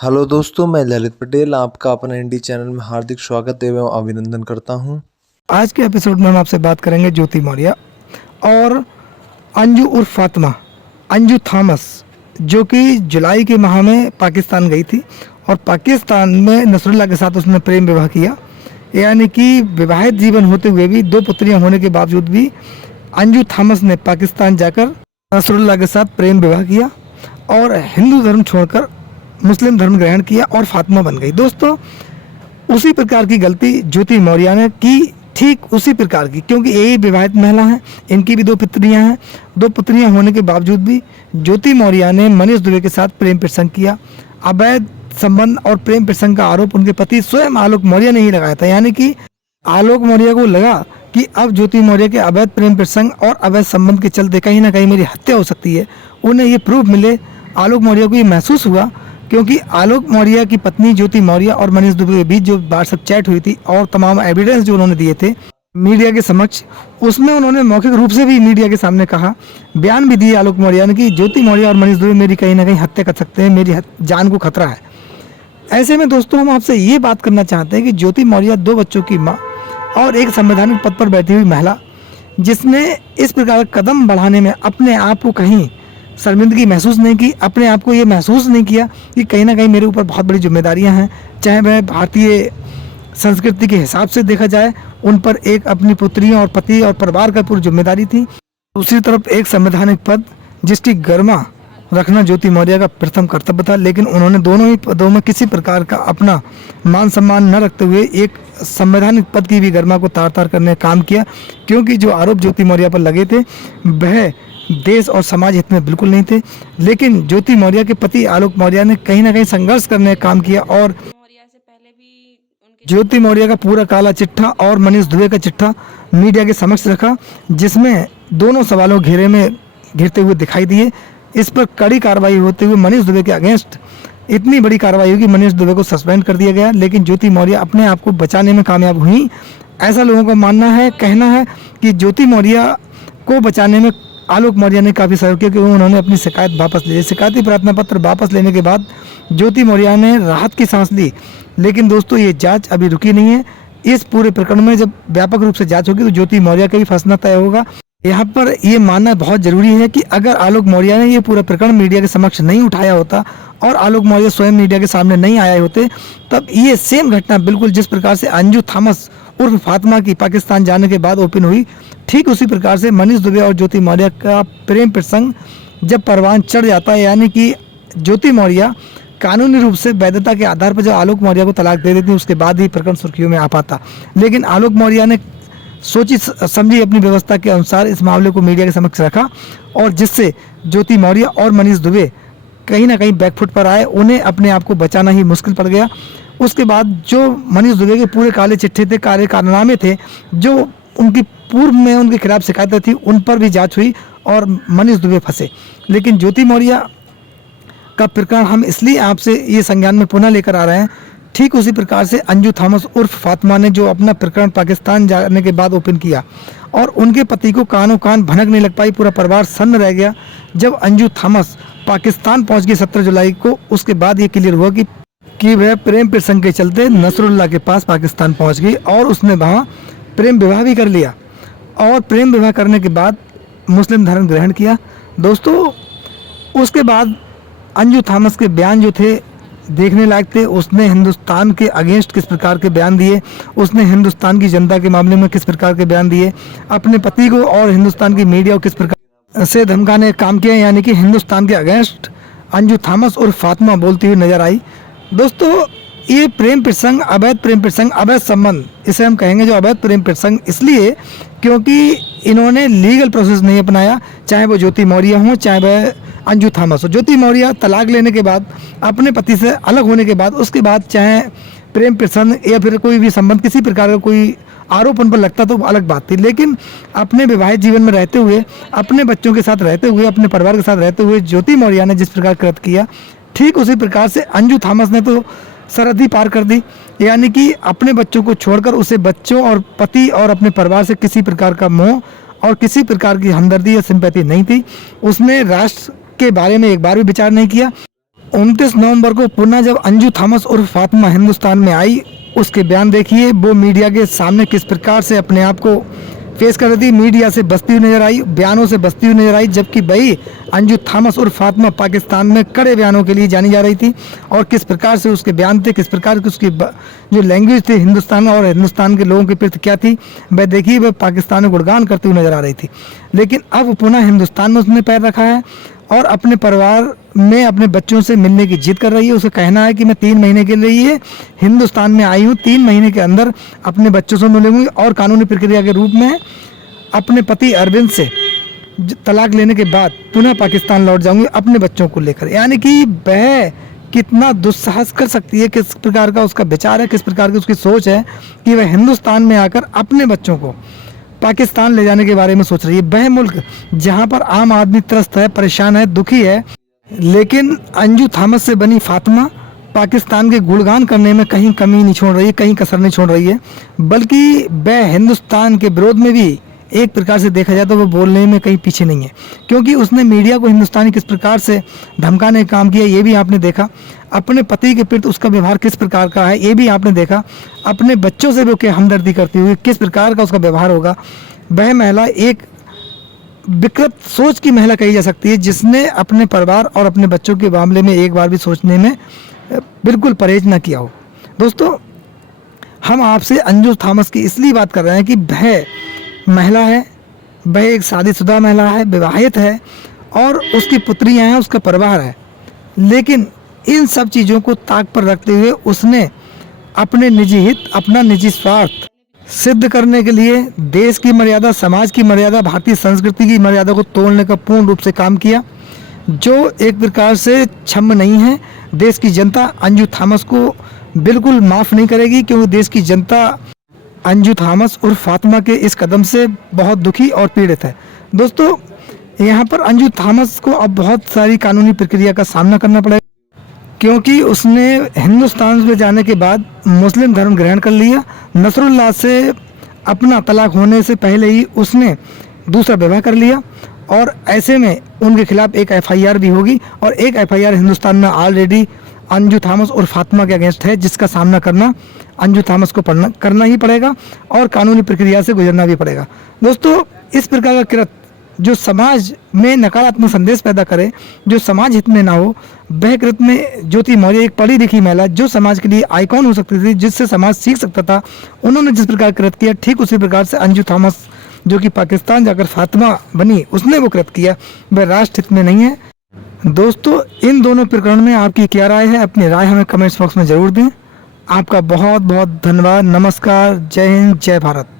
Hello दोस्तों, मैं ललित पटेल आपका अपना इंडी चैनल में हार्दिक स्वागत एवं अभिनंदन करता हूं। आज के एपिसोड में हम आपसे बात करेंगे ज्योति मौर्य और अंजू उर्फ फातिमा, अंजू थॉमस, जो कि जुलाई के माह में पाकिस्तान गई थी और पाकिस्तान में नसरुल्लाह के साथ उसने प्रेम विवाह किया। यानी कि विवाहित जीवन होते हुए भी, दो पुत्रियां होने के बावजूद भी अंजू थॉमस ने पाकिस्तान जाकर नसरुल्लाह के साथ प्रेम विवाह किया और हिंदू धर्म छोड़कर मुस्लिम धर्म ग्रहण किया और फातिमा बन गई। दोस्तों, उसी प्रकार की गलती ज्योति मौर्य ने की, ठीक उसी प्रकार की, क्योंकि यही विवाहित महिला हैं, इनकी भी दो पुत्रियां हैं। दो पुत्रियां होने के बावजूद भी ज्योति मौर्य ने मनीष दुबे के साथ प्रेम प्रसंग किया। अवैध संबंध और प्रेम प्रसंग का आरोप उनके पति स्वयं आलोक मौर्य ने ही लगाया था। यानी कि आलोक मौर्य को लगा कि अब ज्योति मौर्य के अवैध प्रेम प्रसंग और अवैध संबंध के चलते कहीं ना कहीं मेरी हत्या हो सकती है। उन्हें ये प्रूफ मिले, आलोक मौर्य को ये महसूस हुआ, क्योंकि आलोक मौर्य की पत्नी ज्योति मौर्य और मनीष दुबे के बीच जो व्हाट्सएप चैट हुई थी और तमाम एविडेंस जो उन्होंने दिए थे मीडिया के समक्ष, उसमें उन्होंने मौखिक रूप से भी मीडिया के सामने कहा, बयान भी दिए आलोक मौर्य ने कि ज्योति मौर्य और मनीष दुबे मेरी कहीं ना कहीं हत्या कर सकते हैं, मेरी जान को खतरा है। ऐसे में दोस्तों, हम आपसे ये बात करना चाहते हैं कि ज्योति मौर्य दो बच्चों की माँ और एक संवैधानिक पद पर बैठी हुई महिला, जिसने इस प्रकार का कदम बढ़ाने में अपने आप को कहीं शर्मिंदगी महसूस नहीं की, अपने आप को ये महसूस नहीं किया कि कहीं ना कहीं मेरे ऊपर बहुत बड़ी जिम्मेदारियां हैं। चाहे वह भारतीय संस्कृति के हिसाब से देखा जाए, उन पर एक अपनी पुत्रियों और पति और परिवार का पूरी जिम्मेदारी थी, दूसरी तरफ एक संवैधानिक पद जिसकी गरिमा रखना ज्योति मौर्य का प्रथम कर्तव्य था। लेकिन उन्होंने दोनों ही पदों में किसी प्रकार का अपना मान सम्मान न रखते हुए एक संवैधानिक पद की भी गरिमा को तार तार करने का काम किया, क्योंकि जो आरोप ज्योति मौर्य पर लगे थे वह देश और समाज हित में बिल्कुल नहीं थे। लेकिन ज्योति मौर्य के पति आलोक मौर्य ने कहीं ना कहीं संघर्ष करने का काम किया और ज्योति मौर्य का पूरा काला चिट्ठा और मनीष दुबे का चिट्ठा मीडिया के समक्ष रखा, जिसमें दोनों सवालों घेरे में घिरते हुए दिखाई दिए। इस पर कड़ी कार्रवाई होते हुए मनीष दुबे के अगेंस्ट इतनी बड़ी कार्रवाई हुई कि मनीष दुबे को सस्पेंड कर दिया गया। लेकिन ज्योति मौर्य अपने आप को बचाने में कामयाब हुई। ऐसा लोगों का मानना है, कहना है कि ज्योति मौर्य को बचाने में आलोक मौर्य ने काफ़ी सहयोग किया, क्योंकि उन्होंने अपनी शिकायत वापस ली। शिकायती प्रार्थना पत्र वापस लेने के बाद ज्योति मौर्य ने राहत की सांस ली। लेकिन दोस्तों, ये जांच अभी रुकी नहीं है। इस पूरे प्रकरण में जब व्यापक रूप से जांच होगी तो ज्योति मौर्य का भी फंसना तय होगा। यहाँ पर ये मानना बहुत जरूरी है कि अगर आलोक मौर्य ने ये पूरा प्रकरण मीडिया के समक्ष नहीं उठाया होता और आलोक मौर्य स्वयं मीडिया के सामने नहीं आए होते, तब ये सेम घटना बिल्कुल जिस प्रकार से अंजू थॉमस उर्फ फातिमा की पाकिस्तान जाने के बाद ओपन हुई, ठीक उसी प्रकार से मनीष दुबे और ज्योति मौर्य का प्रेम प्रसंग जब परवान चढ़ जाता है, यानी कि ज्योति मौर्य कानूनी रूप से वैधता के आधार पर जब आलोक मौर्य को तलाक दे देती, उसके बाद ही प्रकरण सुर्खियों में आ पाता। लेकिन आलोक मौर्य ने सोची समझी अपनी व्यवस्था के अनुसार इस मामले को मीडिया के समक्ष रखा और जिससे ज्योति मौर्य और मनीष दुबे कहीं ना कहीं बैकफुट पर आए। उन्हें अपने आप को बचाना ही मुश्किल पड़ गया। उसके बाद जो मनीष दुबे के पूरे काले चिट्ठे थे, कारनामे थे, जो उनकी पूर्व में उनके खिलाफ शिकायतें थी, उन पर भी जांच हुई और मनीष दुबे फंसे। लेकिन ज्योति मौर्य का प्रकरण हम इसलिए आपसे ये संज्ञान में पुनः लेकर आ रहे हैं, ठीक उसी प्रकार से अंजू थॉमस उर्फ फातिमा ने जो अपना प्रकरण पाकिस्तान जाने के बाद ओपन किया और उनके पति को कानों कान भनक नहीं लग पाई, पूरा परिवार सन्न रह गया। जब अंजू थॉमस पाकिस्तान पहुंच गई 17 जुलाई को, उसके बाद ये क्लियर हुआ कि वह प्रेम प्रसंग के चलते नसरुल्लाह के पास पाकिस्तान पहुंच गई और उसने वहाँ प्रेम विवाह भी कर लिया और प्रेम विवाह करने के बाद मुस्लिम धर्म ग्रहण किया। दोस्तों, उसके बाद अंजू थॉमस के बयान जो थे देखने लायक थे। उसने हिंदुस्तान के अगेंस्ट किस प्रकार के बयान दिए, उसने हिंदुस्तान की जनता के मामले में किस प्रकार के बयान दिए, अपने पति को और हिंदुस्तान की मीडिया को किस प्रकार से धमकाने काम किया, यानी कि हिंदुस्तान के अगेंस्ट अंजू थॉमस और फातिमा बोलती हुई नजर आई। दोस्तों, ये प्रेम प्रसंग, अवैध प्रेम प्रसंग, अवैध संबंध, इसे हम कहेंगे जो अवैध प्रेम प्रसंग, इसलिए क्योंकि इन्होंने लीगल प्रोसेस नहीं अपनाया, चाहे वो ज्योति मौर्य हो चाहे वह अंजू थॉमस हो। ज्योति मौर्य तलाक लेने के बाद, अपने पति से अलग होने के बाद, उसके बाद चाहे प्रेम प्रसंग या फिर कोई भी संबंध, किसी प्रकार का कोई आरोप उन पर लगता तो अलग बात थी। लेकिन अपने विवाहित जीवन में रहते हुए, अपने बच्चों के साथ रहते हुए, अपने परिवार के साथ रहते हुए ज्योति मौर्य ने जिस प्रकार कृत्य किया, ठीक उसी प्रकार से अंजू थॉमस ने तो सरहद ही पार कर दी। यानी कि अपने बच्चों को छोड़कर उसे बच्चों और पति और अपने परिवार से किसी प्रकार का मोह और किसी प्रकार की हमदर्दी या सिंपैथी नहीं थी। उसने राष्ट्र के बारे में एक बार भी विचार नहीं किया। 29 नवंबर को पुनः जब अंजू थॉमस उर्फ फातिमा हिंदुस्तान में आई, उसके बयान देखिए, वो मीडिया के सामने किस प्रकार से अपने आप को फेस कर रही थी। मीडिया से बचती हुई नजर आई, बयानों से बचती हुई नजर आई, जबकि वही अंजू थॉमस उर्फ फातिमा पाकिस्तान में कड़े बयानों के लिए जानी जा रही थी। और किस प्रकार से उसके बयान थे, किस प्रकार की उसकी जो लैंग्वेज थी हिंदुस्तान और हिंदुस्तान के लोगों के प्रति क्या थी, वह देखिए वह पाकिस्तान में गुणगान करती हुई नजर आ रही थी। लेकिन अब पुनः हिंदुस्तान में उसने पैर रखा है और अपने परिवार में अपने बच्चों से मिलने की जिद कर रही है। उसे कहना है कि मैं 3 महीने के लिए हिंदुस्तान में आई हूँ, 3 महीने के अंदर अपने बच्चों से मिलूंगी और कानूनी प्रक्रिया के रूप में अपने पति अरविंद से तलाक लेने के बाद पुनः पाकिस्तान लौट जाऊंगी अपने बच्चों को लेकर। यानी कि वह कितना दुस्साहस कर सकती है, किस प्रकार का उसका विचार है, किस प्रकार की उसकी सोच है कि वह हिंदुस्तान में आकर अपने बच्चों को पाकिस्तान ले जाने के बारे में सोच रही है। वह मुल्क जहां पर आम आदमी त्रस्त है, परेशान है, दुखी है, लेकिन अंजू थॉमस से बनी फातिमा पाकिस्तान के गुणगान करने में कहीं कमी नहीं छोड़ रही है, कहीं कसर नहीं छोड़ रही है, बल्कि वह हिंदुस्तान के विरोध में भी एक प्रकार से देखा जाए तो वो बोलने में कहीं पीछे नहीं है। क्योंकि उसने मीडिया को हिंदुस्तानी किस प्रकार से धमकाने का काम किया ये भी आपने देखा, अपने पति के प्रति उसका व्यवहार किस प्रकार का है ये भी आपने देखा, अपने बच्चों से वो क्या हमदर्दी करती हुई किस प्रकार का उसका व्यवहार होगा। वह महिला एक विकृत सोच की महिला कही जा सकती है, जिसने अपने परिवार और अपने बच्चों के मामले में एक बार भी सोचने में बिल्कुल परहेज ना किया हो। दोस्तों, हम आपसे अंजू थॉमस की इसलिए बात कर रहे हैं कि वह महिला है, वह एक शादीशुदा महिला है, विवाहित है और उसकी पुत्रियां हैं, उसका परिवार है। लेकिन इन सब चीज़ों को ताक पर रखते हुए उसने अपने निजी हित, अपना निजी स्वार्थ सिद्ध करने के लिए देश की मर्यादा, समाज की मर्यादा, भारतीय संस्कृति की मर्यादा को तोड़ने का पूर्ण रूप से काम किया, जो एक प्रकार से क्षम्य नहीं है। देश की जनता अंजू थॉमस को बिल्कुल माफ़ नहीं करेगी, क्योंकि देश की जनता अंजू थॉमस उर्फ फातिमा के इस कदम से बहुत दुखी और पीड़ित है। दोस्तों, यहाँ पर अंजू थॉमस को अब बहुत सारी कानूनी प्रक्रिया का सामना करना पड़ेगा, क्योंकि उसने हिंदुस्तान में जाने के बाद मुस्लिम धर्म ग्रहण कर लिया। नसरुल्लाह से अपना तलाक होने से पहले ही उसने दूसरा विवाह कर लिया और ऐसे में उनके खिलाफ एक FIR भी होगी और एक FIR हिंदुस्तान में ऑलरेडी अंजू थॉमस और फातिमा के अगेंस्ट है, जिसका सामना करना अंजू थॉमस को करना ही पड़ेगा और कानूनी प्रक्रिया से गुजरना भी पड़ेगा। दोस्तों, इस प्रकार का कृत्य जो समाज में नकारात्मक संदेश पैदा करे, जो समाज हित में ना हो, वह कृत्य में ज्योति मौर्य एक पढ़ी लिखी महिला जो समाज के लिए आइकॉन हो सकती थी, जिससे समाज सीख सकता था, उन्होंने जिस प्रकार कृत्य किया, ठीक उसी प्रकार से अंजू थॉमस जो कि पाकिस्तान जाकर फातिमा बनी, उसने वो कृत्य किया, वह राष्ट्र हित में नहीं है। दोस्तों, इन दोनों प्रकरण में आपकी क्या राय है? अपनी राय हमें कमेंट्स बॉक्स में ज़रूर दें। आपका बहुत बहुत धन्यवाद। नमस्कार, जय हिंद, जय भारत।